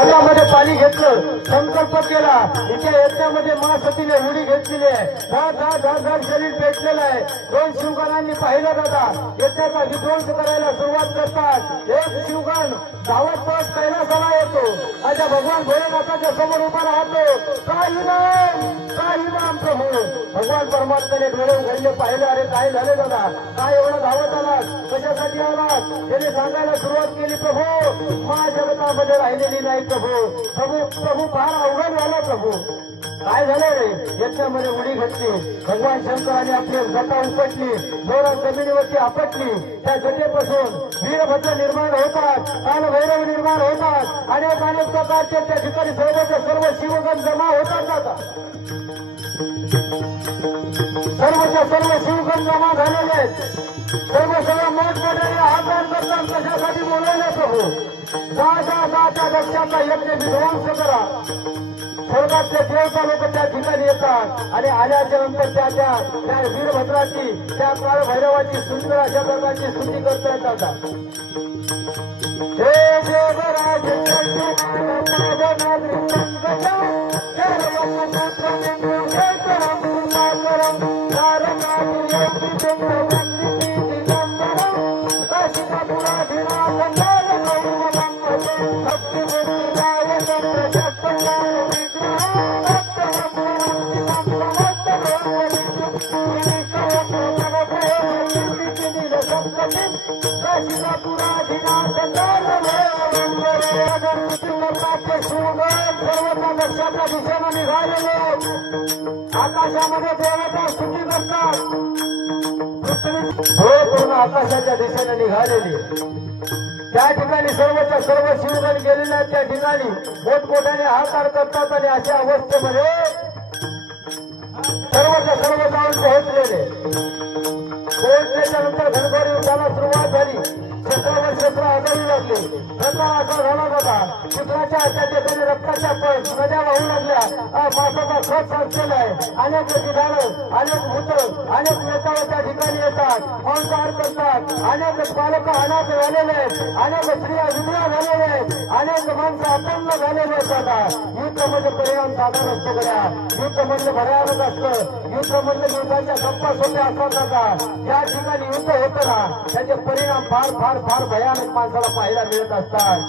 हातामध्ये पाणी घेतलं, संकल्प केला. इथे यज्ञामध्ये महासतीने उडी घेतलेली आहे. धाड शरीर पेटलेलं आहे. दोन शिवगणांनी पाहिलं दादा यज्ञाचा विध्वंस करायला सुरुवात करतात. एक शिवगण धावत पळत कैलासाला येतो. आता भगवान भोलेनाथाच्या समोर उभा राहतो. काही नाम प्रभू. भगवान परमात्म्याने डोळे उघडले, पाहिलं, अरे काय झाले दादा, काय एवढं धावत आलात, कशासाठी आलात? त्याने सांगायला सुरुवात केली, प्रभू महाजगतामध्ये राहिलेली नाही प्रभू. प्रभू फार अवघड झाला प्रभू. काय झालं रे? यज्ञामध्ये उडी घातली. भगवान शंकराने आपली जटा उपटली, जोरात जमिनीवरती आपटली. त्या जटेपासून वीरभद्र निर्माण होतात, कालभैरव निर्माण होतात. अनेक प्रकारचे त्या ठिकाणी सर्व शिवगण जमा होतात जातात. सर्व शिवगण जमा झालेले आहेत. सर्व मोठमोठ्याने आकार करतात. कशासाठी बोलवले प्रभू? जा दक्षाचा यज्ञ विध्वंस करा. स्वर्गातले देवता लोक त्या ठिकाणी येतात आणि आल्याच्या नंतर त्या वीरभद्राची, त्या काळ भैरवाची सुंदर अशा प्रकारची स्तुती करता येतात. हे देवराज दक्षाच्या दिशेने निघालेले आकाशामध्ये देवता स्तुती करतात. पूर्ण आकाशाच्या दिशेने निघालेली त्या ठिकाणी सर्व शिवगण गेलेले आहेत. त्या ठिकाणी मोठमोठ्याने हाकार करतात आणि अशा अवस्थेमध्ये सर्व जाऊन पोहोचलेले. पोहोचल्याच्या नंतर घनघोरी युद्धाला सुरुवात झाली. शस्त्रावर शस्त्र आगावी लागले. प्रकार असा झाला होता, पुत्राच्या त्या ठिकाणी रक्ताच्या नद्या वाहू लागल्या. मासाचा खत साचलेला आहे. अनेक ठिकाणं, अनेक भूत, अनेक नेता त्या ठिकाणी येतात, मांसाहार करतात. अनेक बालक अनाथ झालेले आहेत, अनेक स्त्रिया विधवा झालेल्या आहेत, अनेक माणसं अपंग झालेले आहेत. युद्ध म्हणजे परिणाम साधा नसतो गड्या. युद्ध म्हणजे भयानक असतं. युद्ध म्हणजे युद्धाच्या गप्पा सोप्या असतात. ज्या ठिकाणी युद्ध होतं ना त्याचे परिणाम फार भयानक माणसाला पाहायला मिळत असतात.